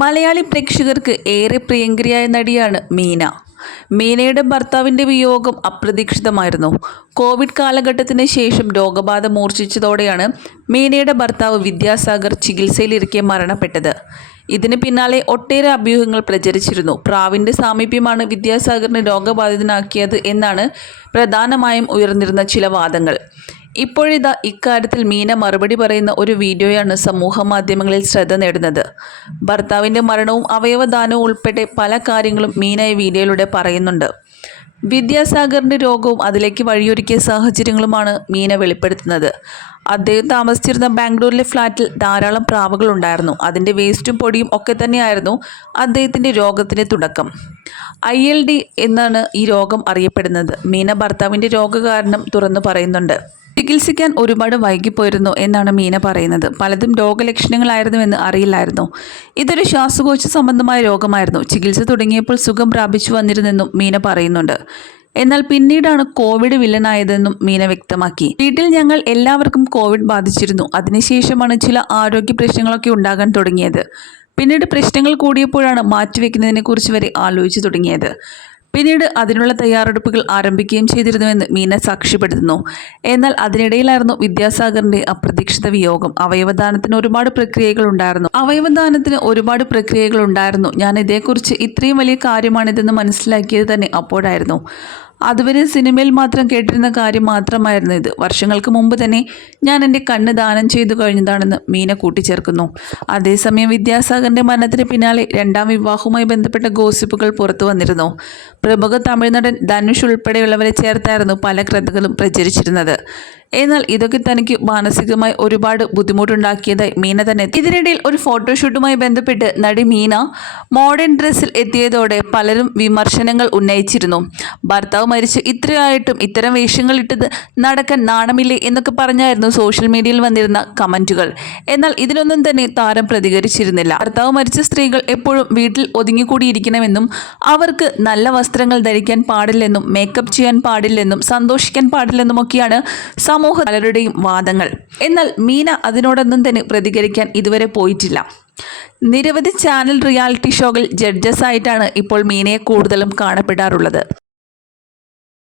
മലയാളി പ്രേക്ഷകർക്ക് ഏറെ പ്രിയങ്കരിയായ നടിയാണ് മീന. മീനയുടെ ഭർത്താവിന്റെ വിയോഗം അപ്രതീക്ഷിതമായിരുന്നു. കോവിഡ് കാലഘട്ടത്തിന് ശേഷം രോഗബാധ മൂർച്ഛിച്ചതോടെയാണ് മീനയുടെ ഭർത്താവ് വിദ്യാസാഗർ ചികിത്സയിലിരിക്കെ മരണപ്പെട്ടത്. ഇതിന് പിന്നാലെ ഒട്ടേറെ അഭ്യൂഹങ്ങൾ പ്രചരിച്ചിരുന്നു. പ്രാവിന്റെ സാമീപ്യമാണ് വിദ്യാസാഗറിനെ രോഗബാധിതനാക്കിയത് എന്നാണ് പ്രധാനമായും ഉയർന്നിരുന്ന ചില വാദങ്ങൾ. ഇപ്പോഴിതാ ഇക്കാര്യത്തിൽ മീന മറുപടി പറയുന്ന ഒരു വീഡിയോയാണ് സമൂഹ മാധ്യമങ്ങളിൽ ശ്രദ്ധ നേടുന്നത്. ഭർത്താവിന്റെ മരണവും അവയവദാനവും ഉൾപ്പെടെ പല കാര്യങ്ങളും മീന ഈ വീഡിയോയിലൂടെ പറയുന്നുണ്ട്. വിദ്യാസാഗറിന്റെ രോഗവും അതിലേക്ക് വഴിയൊരുക്കിയ സാഹചര്യങ്ങളുമാണ് മീന വെളിപ്പെടുത്തുന്നത്. അദ്ദേഹം താമസിച്ചിരുന്ന ബാംഗ്ലൂരിലെ ഫ്ലാറ്റിൽ ധാരാളം പ്രാവുകൾ ഉണ്ടായിരുന്നു. അതിന്റെ വേസ്റ്റും പൊടിയും ഒക്കെ തന്നെയായിരുന്നു അദ്ദേഹത്തിന്റെ രോഗത്തിന്റെ തുടക്കം. ഐ എൽ ഡി എന്നാണ് ഈ രോഗം അറിയപ്പെടുന്നത്. മീന ഭർത്താവിന്റെ രോഗകാരണം തുറന്നു പറയുന്നുണ്ട്. ചികിത്സിക്കാൻ ഒരുപാട് വൈകിപ്പോയിരുന്നു എന്നാണ് മീന പറയുന്നത്. പലതും രോഗലക്ഷണങ്ങളായിരുന്നുവെന്ന് അറിയില്ലായിരുന്നു. ഇതൊരു ശ്വാസകോശ സംബന്ധമായ രോഗമായിരുന്നു. ചികിത്സ തുടങ്ങിയപ്പോൾ സുഖം പ്രാപിച്ചു വന്നിരുന്നെന്നും മീന പറയുന്നുണ്ട്. എന്നാൽ പിന്നീടാണ് കോവിഡ് വില്ലനായതെന്നും മീന വ്യക്തമാക്കി. വീട്ടിൽ ഞങ്ങൾ എല്ലാവർക്കും കോവിഡ് ബാധിച്ചിരുന്നു. അതിനുശേഷമാണ് ചില ആരോഗ്യ പ്രശ്നങ്ങളൊക്കെ ഉണ്ടാകാൻ തുടങ്ങിയത്. പിന്നീട് പ്രശ്നങ്ങൾ കൂടിയപ്പോഴാണ് മാറ്റിവെക്കുന്നതിനെക്കുറിച്ച് വരെ ആലോചിച്ചു തുടങ്ങിയത്. പിന്നീട് അതിനുള്ള തയ്യാറെടുപ്പുകൾ ആരംഭിക്കുകയും ചെയ്തിരുന്നുവെന്ന് മീന സാക്ഷ്യപ്പെടുത്തുന്നു. എന്നാൽ അതിനിടയിലായിരുന്നു വിദ്യാസാഗറിന്റെ അപ്രതീക്ഷിത വിയോഗം. അവയവദാനത്തിന് ഒരുപാട് പ്രക്രിയകൾ ഉണ്ടായിരുന്നു. അവയവദാനത്തിന് ഒരുപാട് പ്രക്രിയകൾ ഉണ്ടായിരുന്നു. ഞാൻ ഇതേക്കുറിച്ച് ഇത്രയും വലിയ കാര്യമാണിതെന്ന് മനസ്സിലാക്കിയത് തന്നെ അപ്പോഴായിരുന്നു. അതുവരെ സിനിമയിൽ മാത്രം കേട്ടിരുന്ന കാര്യം മാത്രമായിരുന്നു ഇത്. വർഷങ്ങൾക്ക് മുമ്പ് തന്നെ ഞാൻ എന്റെ കണ്ണ് ദാനം ചെയ്തു കഴിഞ്ഞതാണെന്ന് മീന കൂട്ടിച്ചേർക്കുന്നു. അതേസമയം വിദ്യാസാഗറിന്റെ മരണത്തിന് പിന്നാലെ രണ്ടാം വിവാഹവുമായി ബന്ധപ്പെട്ട ഗോസിപ്പുകൾ പുറത്തു വന്നിരുന്നു. പ്രമുഖ തമിഴ്നടൻ ധനുഷ് ഉൾപ്പെടെയുള്ളവരെ ചേർത്തായിരുന്നു പല കൃതകളും പ്രചരിച്ചിരുന്നത്. എന്നാൽ ഇതൊക്കെ തനിക്ക് മാനസികമായി ഒരുപാട് ബുദ്ധിമുട്ടുണ്ടാക്കിയതായി മീന തന്നെ ഇതിനിടയിൽ ഒരു ഫോട്ടോഷൂട്ടുമായി ബന്ധപ്പെട്ട് നടി മീന മോഡേൺ ഡ്രസ്സിൽ എത്തിയതോടെ പലരും വിമർശനങ്ങൾ ഉന്നയിച്ചിരുന്നു. ഭർത്താവ് മരിച്ച് ഇത്രയായിട്ടും ഇത്തരം വേഷങ്ങൾ ഇട്ടത് നടക്കാൻ നാണമില്ലേ എന്നൊക്കെ പറഞ്ഞായിരുന്നു സോഷ്യൽ മീഡിയയിൽ വന്നിരുന്ന കമന്റുകൾ എന്നാൽ ഇതിനൊന്നും തന്നെ താരം പ്രതികരിച്ചിരുന്നില്ല. ഭർത്താവ് മരിച്ച സ്ത്രീകൾ എപ്പോഴും വീട്ടിൽ ഒതുങ്ങിക്കൂടിയിരിക്കണമെന്നും അവർക്ക് നല്ല വസ്ത്രങ്ങൾ ധരിക്കാൻ പാടില്ലെന്നും മേക്കപ്പ് ചെയ്യാൻ പാടില്ലെന്നും സന്തോഷിക്കാൻ പാടില്ലെന്നുമൊക്കെയാണ് സമൂഹ പലരുടെയും വാദങ്ങൾ. എന്നാൽ മീന അതിനോടൊന്നും തന്നെ പ്രതികരിക്കാൻ ഇതുവരെ പോയിട്ടില്ല. നിരവധി ചാനൽ റിയാലിറ്റി ഷോകൾ ജഡ്ജസ് ആയിട്ടാണ് ഇപ്പോൾ മീനയെ കൂടുതലും കാണപ്പെടാറുള്ളത്.